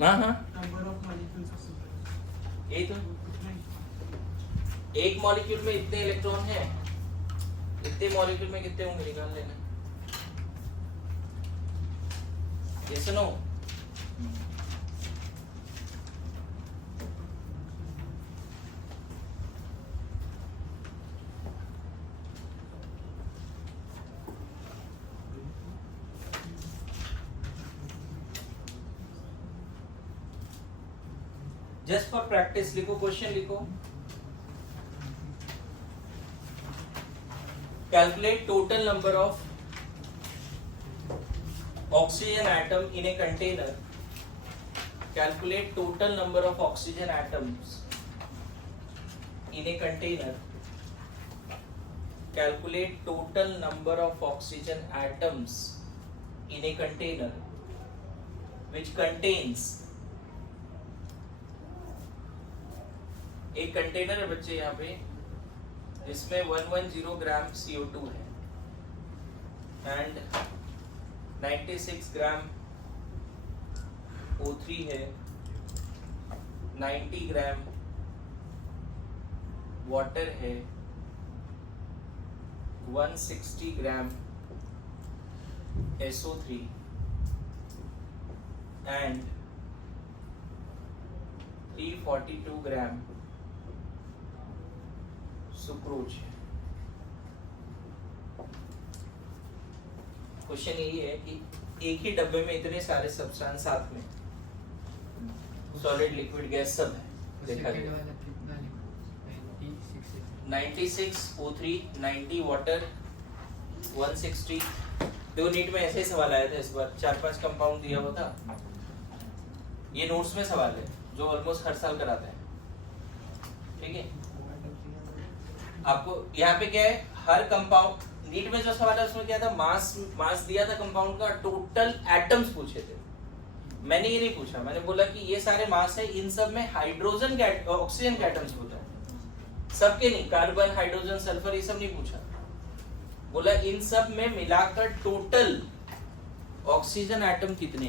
हाँ हाँ number of molecules यही तो, एक मॉलिक्यूल में इतने इलेक्ट्रॉन हैं, इतने मॉलिक्यूल में कितने होंगे निकाल लेना। ये सुनो, जस्ट फॉर प्रैक्टिस लिखो, क्वेश्चन लिखो। Calculate total number of oxygen atom in a container. Calculate total number of oxygen atoms in a container. Calculate total number of oxygen atoms in a container which contains, एक container है बच्चे यहाँ पे, इसमें 110 ग्राम CO2 है and 96 gram O3 है, 90 gram water है, 160 ग्राम SO3 and 342 gram sucrose है। क्वेश्चन यही है कि एक ही डब्बे में इतने सारे सब्सटेंस साथ में, सॉलिड लिक्विड गैस सब है, देखा गया 96 O3, 90 वाटर, 160। दो नीट में ऐसे ही सवाल आया था इस बार, 4-5 कंपाउंड दिया हुआ था। ये नोट्स में सवाल है जो ऑलमोस्ट हर साल कराते हैं, ठीक है। आपको यहाँ पे क्या है, हर कंपाउंड, नीट में जो सवाल है उसमें क्या था, मास दिया था कंपाउंड का, टोटल एटम्स पूछे थे। मैंने ये नहीं पूछा, मैंने बोला कि ये सारे मास है, इन सब में हाइड्रोजन के ऑक्सीजन के एटम्स होता है, सबके नहीं, कार्बन हाइड्रोजन सल्फर ये सब नहीं पूछा, बोला इन सब में मिलाकर टोटल ऑक्सीजन एटम कितने।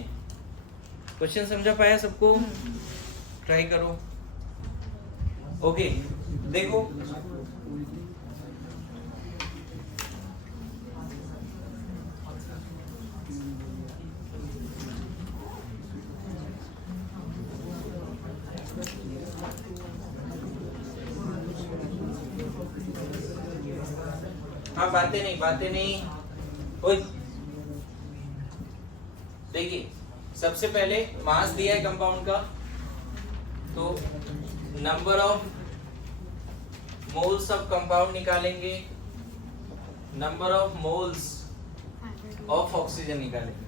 क्वेश्चन समझा पाया सबको? ट्राई करो। ओके देखो, हाँ बातें नहीं ओए, देखिए सबसे पहले मास दिया है कंपाउंड का, तो number of moles of compound निकालेंगे, number of moles of oxygen निकालेंगे।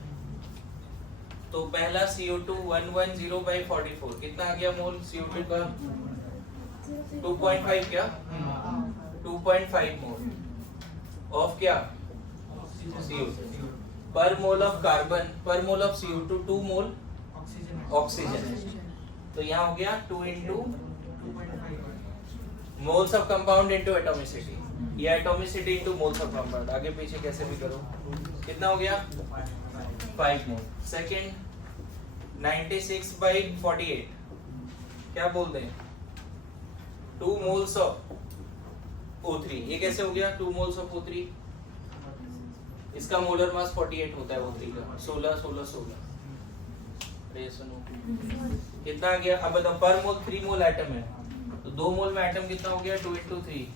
तो पहला CO2 110/44 कितना आ गया मोल CO2 का? 2.5 क्या? 2.5 मोल ऑफ क्या? CO2 पर मोल ऑफ कार्बन, पर mole of CO2 2 mole oxygen है, तो यहाँ हो गया 2 into moles of compound into atomicity, या atomicity into moles of compound, आगे पीछे कैसे भी करो। कितना हो गया? 5 मोल। सेकंड 96/48 क्या बोलते हैं? 2 मोल्स ऑफ O3, ये कैसे हो गया 2 मोल्स ऑफ O3? इसका मोलर मास 48 होता है O3 का, 16। अरे सुनो कितना आ गया? अब बताओ, पर मोल 3 मोल एटम है, तो 2 मोल में एटम कितना हो गया? 2 into 3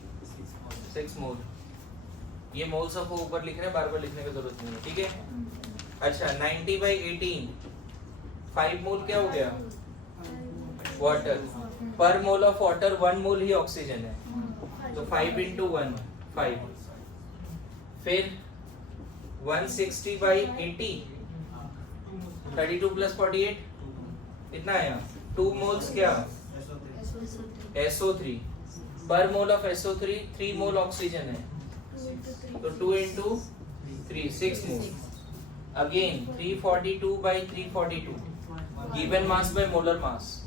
6 मोल। ये मोल्स ऑफ ऊपर लिख रहे हैं, बार-बार लिखने की जरूरत नहीं है, ठीक है। अच्छा 90/18 5 मोल क्या हो गया? वाटर। पर mole of water 1 mole he oxygen है, तो 5 into 1 5। फिर 160/80 32 + 48 कितना आया? 2 मोल्स क्या? SO3। पर mole of SO3 3 mole oxygen है, तो 2 into 3 6 mole. Again 342/342 given mass by molar mass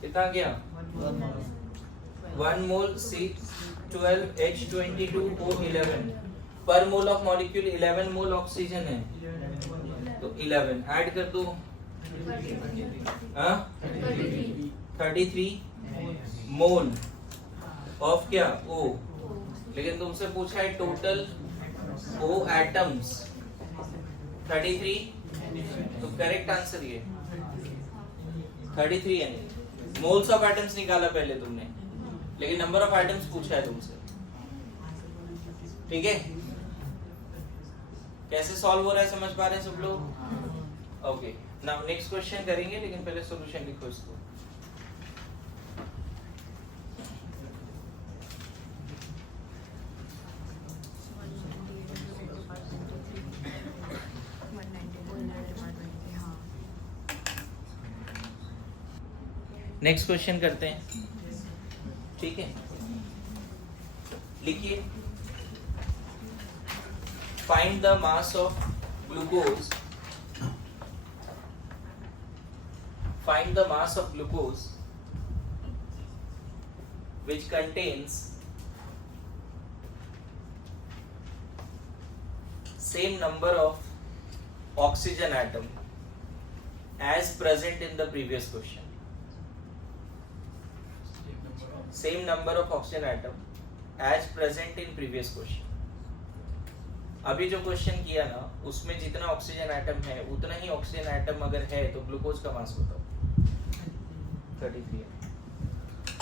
कितना गया? 1 मोल C12H22O11। पर mole of molecule 11 mole oxygen है, तो 11 ऐड कर दो, 33 मोल ऑफ क्या ओ, लेकिन तुमसे पूछा है टोटल ओ एटम्स 33, तो करेक्ट आंसर ये 33 है। मोल्स ऑफ एटम्स निकाला पहले तुमने, लेकिन नंबर ऑफ एटम्स पूछा है तुमसे। ठीक है, कैसे सॉल्व हो रहा है समझ पा रहे हैं सब लोग? ओके, नाउ नेक्स्ट क्वेश्चन करेंगे, लेकिन पहले सॉल्यूशन लिखो इसको। नेक्स्ट क्वेश्चन करते हैं, ठीक है? लिखिए, find the mass of glucose, find the mass of glucose which contains same number of oxygen atom as present in the previous question. Same number of oxygen atom as present in previous question. अभी जो question किया ना, उसमें जितना oxygen atom है उतना ही oxygen atom अगर है तो ग्लूकोज का मास बताओ। 33 है।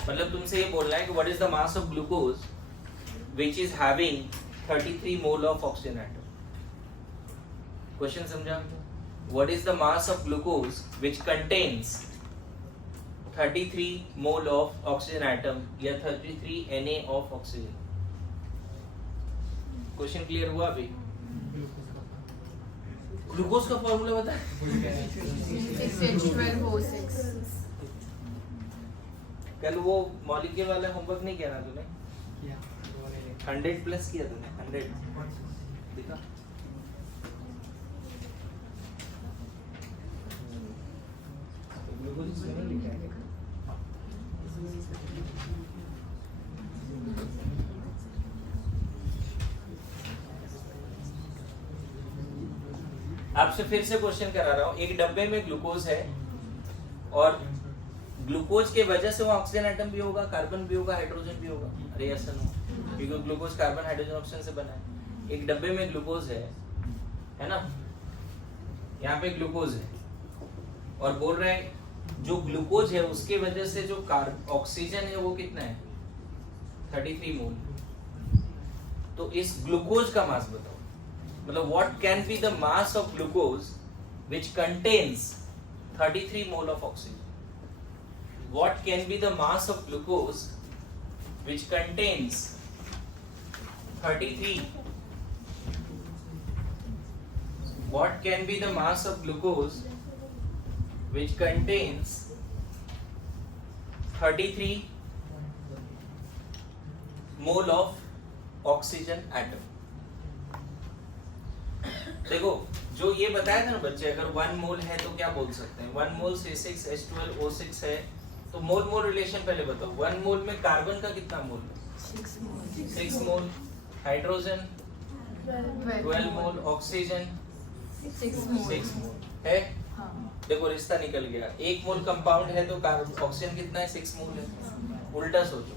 मतलब तुमसे ये बोलना है कि what is the mass of glucose which is having 33 mole of oxygen atom. Question समझा? What is the mass of glucose which contains 33 mole of oxygen atom या 33 Na of oxygen. Question clear हुआ? अभी glucose का formula बता। कल वो molecule वाला homework नहीं किया ना तूने? 100 प्लस किया तूने? 100 दिखा। आपसे फिर से क्वेश्चन करा रहा हूं। एक डब्बे में ग्लूकोज है और ग्लूकोज के वजह से वो ऑक्सीजन एटम भी होगा, कार्बन भी होगा, हाइड्रोजन भी होगा। अरे ऐसा नहीं, क्योंकि ग्लूकोज कार्बन हाइड्रोजन ऑक्सीजन से बना है। एक डब्बे में ग्लूकोज है ना? यहाँ पे ग्लूकोज है और बोल रहे हैं जो ग्लूकोज है उसके वजह से जो ऑक्सीजन है वो कितना है? 33 मोल। तो इस ग्लूकोज का मास बताओ। मतलब what can be the mass of glucose which contains 33 mole of oxygen. What can be the mass of glucose which contains 33? What can be the mass of glucose which contains 33 mole of oxygen atom? देखो, जो ये बताया था ना बच्चे, अगर 1 मोल है तो क्या बोल सकते हैं? 1 मोल C6H12O6 है, तो मोल मोल रिलेशन पहले बताओ। 1 मोल में कार्बन का कितना मोल? 6 मोल। हाइड्रोजन 12 मोल। ऑक्सीजन 6 मोल है। देखो रिश्ता निकल गया। 1 मोल कंपाउंड है तो ऑक्सीजन कितना है? 6 मोल है। उल्टा सोचो,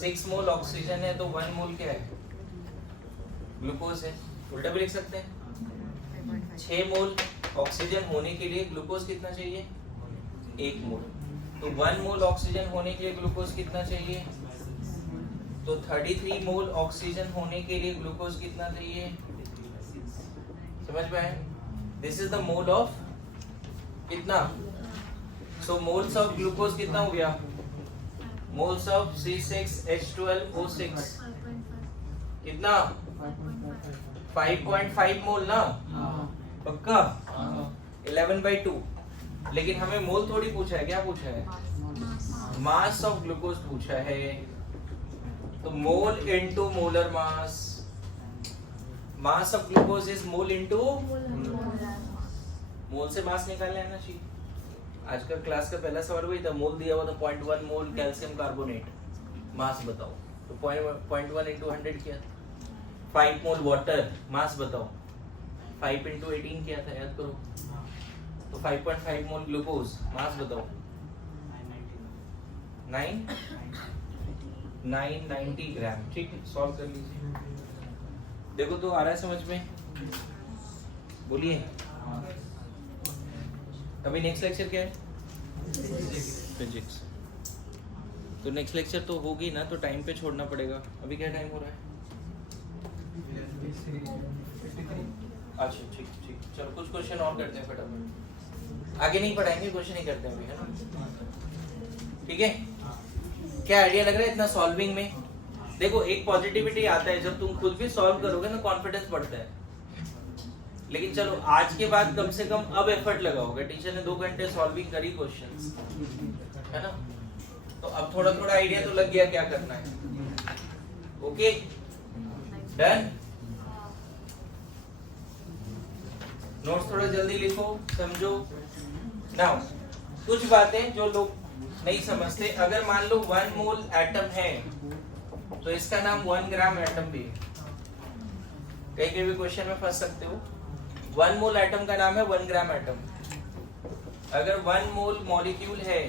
6 मोल ऑक्सीजन है तो 1 मोल क्या है? ग्लूकोज है। उल्टा भी लिख सकते हैं। 6 मोल ऑक्सीजन होने के लिए ग्लूकोज कितना चाहिए? 1 मोल। तो 1 मोल ऑक्सीजन होने के लिए ग्लूकोज कितना चाहिए? तो 33 मोल ऑक्सीजन होने के लिए ग्लूकोज कितना चाहिए? समझ पाए? This is the mole of कितना? सो मोल्स ऑफ ग्लूकोज कितना हो गया? मोल्स ऑफ C6H12O6 कितना? 5.5 मोल ना? पक्का? 11/2। लेकिन हमें मोल थोड़ी पूछा है। क्या पूछा है? मास ऑफ ग्लूकोज पूछा है। तो mole into molar mass. Mass of glucose is mole into mole से मास निकालना है ना चाहिए। आज का क्लास का पहला सवाल वही था। मोल दिया हुआ था 0.1 मोल कैल्शियम कार्बोनेट, मास बताओ। तो 0.1 इंटू 100 किया। 5 मोल वाटर, मास बताओ। 5 इंटू 18 किया था, याद करो। तो 5.5 मोल ग्लूकोज, मास बताओ 990 ग्राम। ठीक है, सॉल्व कर लीजिए। देखो तो आ रहा है समझ में? बोलिए। अभी नेक्स्ट लेक्चर क्या है? फिजिक्स। तो नेक्स्ट लेक्चर तो होगी ना, तो टाइम पे छोड़ना पड़ेगा। अभी क्या टाइम हो रहा है? अच्छा ठीक ठीक, चलो कुछ क्वेश्चन और करते हैं फटाफट। आगे नहीं पढ़ाएंगे, क्वेश्चन ही करते हैं अभी, है ना? ठीक है, क्या आइडिया लग रहा है इतना सॉल्विंग में? देखो एक पॉजिटिविटी आता है जब तुम खुद भी सॉल्व करोगे ना, कॉन्फिडेंस बढ़ता है। लेकिन चलो आज के बाद कम से कम अब एफर्ट लगाओगे। टीचर ने 2 घंटे सॉल्विंग करी क्वेश्चंस, है ना? तो अब थोड़ा थोड़ा आइडिया तो लग गया क्या करना है। Okay done. नोट्स थोड़ा जल्दी लिखो, समझो। नाउ कुछ बातें जो लोग नहीं समझते, अगर मान लो 1 मोल एटम है तो इसका नाम 1 ग्राम एटम भी है। कहीं भी क्वेश्चन में फंस सकते हो। 1 मोल एटम का नाम है 1 ग्राम एटम। अगर 1 मोल मॉलिक्यूल है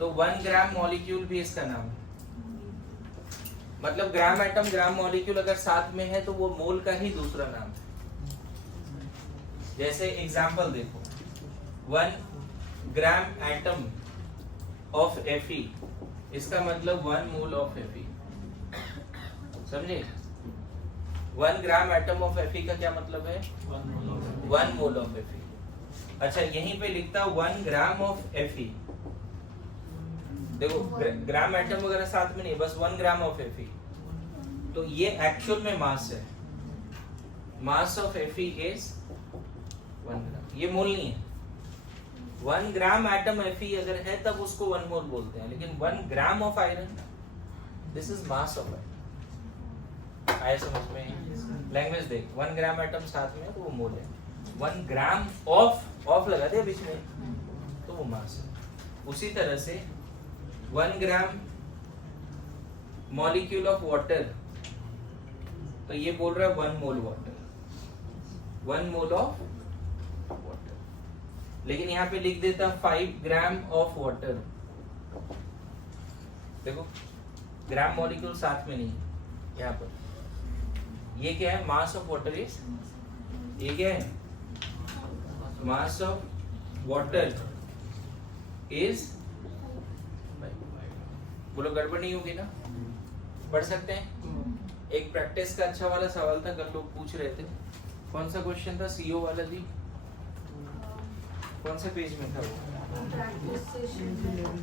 तो 1 ग्राम मॉलिक्यूल भी इसका नाम है। मतलब ग्राम एटम ग्राम मॉलिक्यूल अगर साथ में है तो वो मोल का ही दूसरा नाम है। जैसे एग्जांपल देखो, 1 ग्राम एटम ऑफ Fe, इसका मतलब 1 मोल ऑफ Fe। समझे? 1 ग्राम एटम ऑफ Fe का क्या मतलब है? 1 मोल ऑफ Fe। अच्छा यहीं पे लिखता 1 ग्राम ऑफ Fe। देखो ग्राम एटम वगैरह साथ में नहीं, बस 1 ग्राम ऑफ Fe। तो ये एक्चुअल में मास है। मास ऑफ Fe इज 1 ग्राम। ये मोल नहीं है। 1 ग्राम एटम Fe अगर है तब उसको 1 मोल बोलते हैं, लेकिन 1 gram of iron, this is mass of iron. आया समझ में? लैंग्वेज देख, 1 ग्राम एटम साथ में है तो वो मोल है। 1 ग्राम ऑफ लगा दे बीच में तो वो मास है। उसी तरह से 1 ग्राम मॉलिक्यूल ऑफ वाटर, तो ये बोल रहा है 1 मोल वाटर, 1 मोल ऑफ वाटर। लेकिन यहाँ पे लिख देता 5 ग्राम ऑफ वाटर। देखो ग्राम मॉलिक्यूल साथ में नहीं, यहाँ पर ये क्या है? मास ऑफ वाटर इज, ये क्या है? मास ऑफ वाटर इज, बोलो गड़बड़ नहीं होगी ना? पढ़ सकते हैं? एक प्रैक्टिस का अच्छा वाला सवाल था, कल लोग पूछ रहे थे। कौन सा क्वेश्चन था? सीओ वाला जी, कौन से पेज में था वो?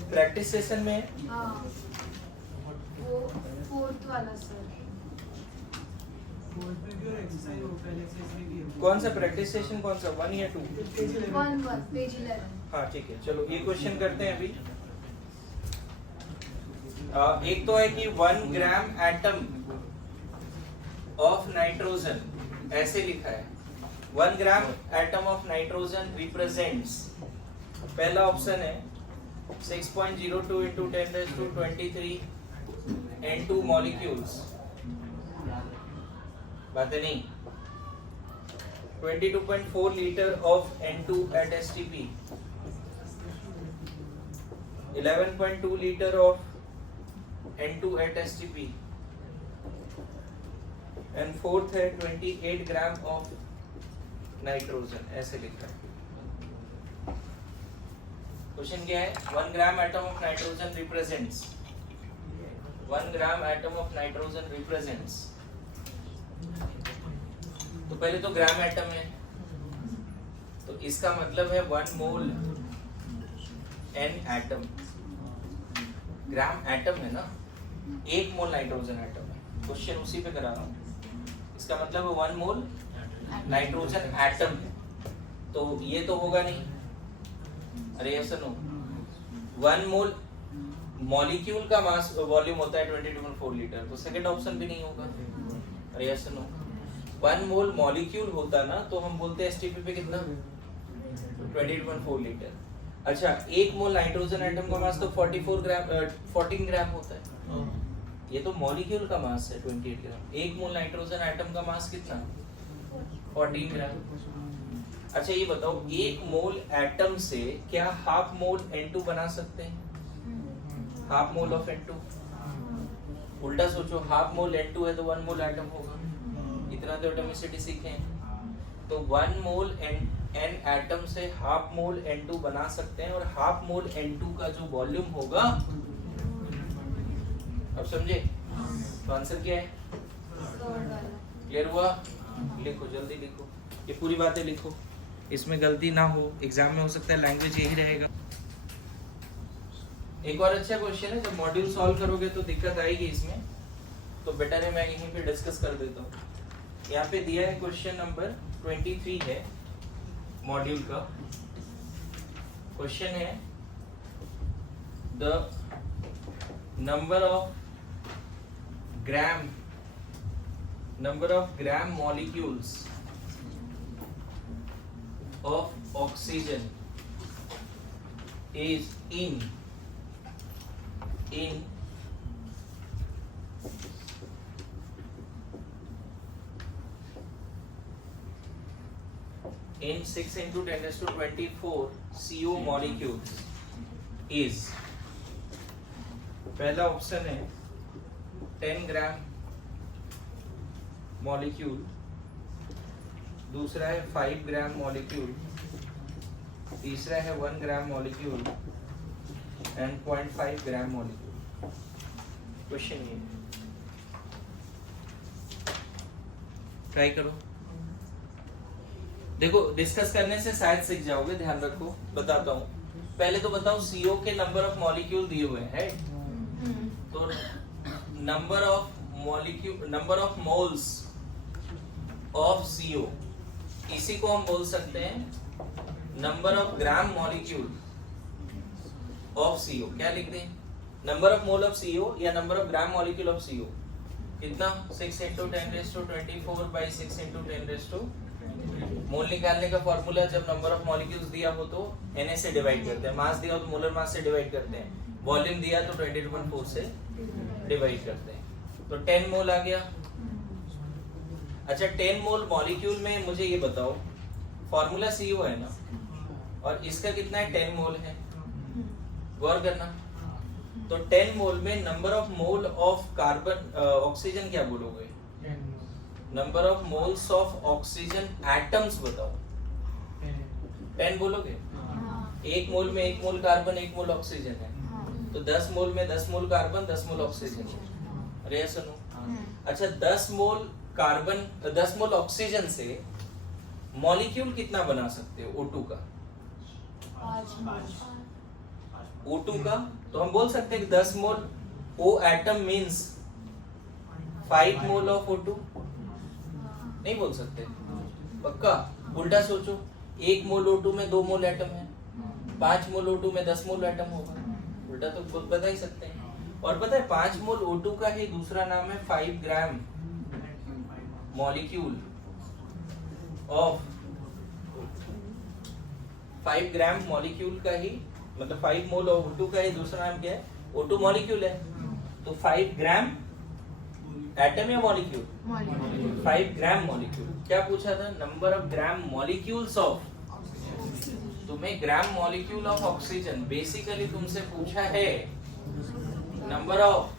प्रैक्टिस सेशन में। वो 4th वाला सर। कौन सा प्रैक्टिस सेशन? कौन सा, 1 या 2? 1 पेज 11। हाँ ठीक है, चलो ये क्वेश्चन करते हैं अभी। एक तो है कि 1 ग्राम एटम ऑफ नाइट्रोजन, ऐसे लिखा है 1 gram atom of nitrogen represents, पहला ऑप्शन है 6.02 into 10⁻23 N2 molecules, बात है नहीं। 22.4 liter of N2 at STP, 11.2 liter of N2 at STP, and fourth है 28 ग्राम of नाइट्रोजन, ऐसे लिखा है। क्वेश्चन क्या है? 1 gram atom of nitrogen represents, 1 gram atom of nitrogen represents. तो पहले तो ग्राम एटम है, तो इसका मतलब है 1 मोल N एटम। ग्राम एटम है ना, 1 मोल नाइट्रोजन एटम है। क्वेश्चन उसी पे करा रहा हूँ। इसका मतलब है 1 मोल नाइट्रोजन एटम। तो ये तो होगा नहीं। अरे यस नो, 1 मोल मॉलिक्यूल का मास वॉल्यूम होता है 22.4 लीटर, तो सेकंड ऑप्शन भी नहीं होगा। अरे यस नो, 1 मोल मॉलिक्यूल होता ना तो हम बोलते हैं एसटीपी पे कितना, 22.4 लीटर। अच्छा 1 मोल नाइट्रोजन एटम का मास तो 14 ग्राम होता है। ये तो मॉलिक्यूल का मास है 28 ग्राम। 1 मोल नाइट्रोजन एटम का मास कितना, 14 ग्राम। अच्छा ये बताओ, एक मोल एटम से क्या हाफ मोल N2 बना सकते हैं? Half mole of N2। उल्टा सोचो, हाफ मोल N2 है तो 1 मोल एटम होगा। इतना तो एटॉमिसिटी सीखे हैं। तो 1 मोल N एटम से हाफ मोल N2 बना सकते हैं, और हाफ मोल N2 का जो वॉल्यूम होगा, अब समझे? तो आंसर क्या है? क्लियर हुआ? लिखो, जल्दी लिखो, ये पूरी बातें लिखो, इसमें गलती ना हो। एग्जाम में हो सकता है लैंग्वेज यही रहेगा। एक और अच्छा क्वेश्चन है, जब मॉड्यूल सॉल्व करोगे तो दिक्कत आएगी इसमें, तो बेटर है मैं यहीं पे डिस्कस कर देता हूँ। यहाँ पे दिया है क्वेश्चन नंबर 23 है मॉड्यूल का। क्वेश्चन है the number of gram molecules of oxygen is in 6 into 10 raised to 24 CO molecules is, पहला ऑप्शन है 10 ग्राम मॉलिक्यूल, दूसरा है 5 ग्राम मॉलिक्यूल, तीसरा है 1 gram molecule and 0.5 gram molecule. Question ये ट्राई करो, देखो डिस्कस करने से शायद सीख जाओगे, ध्यान रखो। बताता हूँ, पहले तो बताओ CO के नंबर ऑफ मॉलिक्यूल दिए हुए हैं, तो number of moles of CO, इसी को हम बोल सकते हैं number of gram molecule of CO। क्या लिख दें? Number of mole of CO या number of gram molecule of CO। कितना? 6 into 10 raised to 24 by 6 into 10 raised to, मोल निकालने का फॉर्मूला जब नंबर ऑफ मॉलिक्यूल्स दिया हो तो Na से डिवाइड करते हैं, मास दिया हो तो मोलर मास से डिवाइड करते हैं, वॉल्यूम दिया तो 22.4 से डिवाइड करते हैं। तो 10 मोल आ गया। अच्छा 10 मोल मॉलिक्यूल में मुझे ये बताओ, फॉर्मूला CO है ना, और इसका कितना है? 10 मोल है। गौर करना, तो 10 मोल में number of mole of carbon oxygen क्या बोलोगे? Number of moles of oxygen atoms बताओ। 10 बोलोगे? एक मोल में 1 मोल कार्बन 1 मोल ऑक्सीजन है, तो 10 मोल में 10 मोल कार्बन 10 मोल ऑक्सीजन है। अरे सुनो, अच्छा 10 मोल कार्बन 10 मोल ऑक्सीजन से मॉलिक्यूल कितना बना सकते हो O2 का? O2 का तो हम बोल सकते हैं कि 10 मोल O atom means 5 mole of O2। नहीं बोल सकते? पक्का? उल्टा सोचो, 1 मोल O2 में 2 मोल एटम है, 5 मोल O2 में 10 मोल एटम होगा। उल्टा तो खुद बता ही सकते हैं। और पता है 5 मोल O2 का ही दूसरा नाम है 5 gram molecule of 5 gram molecule का ही, मतलब 5 मोल ऑफ O2 का ही दूसरा नाम क्या है? O2 मॉलिक्यूल है। तो 5 ग्राम एटम या मॉलिक्यूल? 5 gram molecule. क्या पूछा था? Number of gram molecules of, तुम्हें gram molecule of oxygen, basically तुमसे पूछा है number of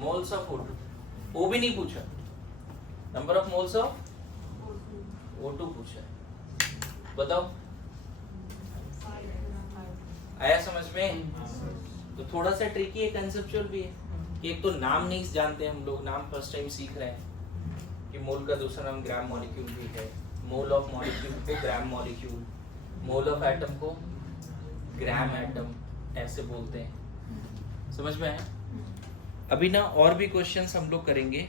moles of O2, वो भी नहीं पूछा, number of moles of O2 पूछा है। बताओ आया समझ में? तो थोड़ा सा ट्रिकी है, कंसेप्चुअल भी है। एक तो नाम नहीं जानते हम लोग, नाम फर्स्ट टाइम सीख रहे हैं कि मोल का दूसरा नाम ग्राम मॉलिक्यूल भी है। मोल ऑफ मॉलिक्यूल को gram molecule, mole of atom को ग्राम एटम ऐसे बोलते हैं। समझ में आया? अभी ना और भी क्वेश्चंस हम लोग करेंगे।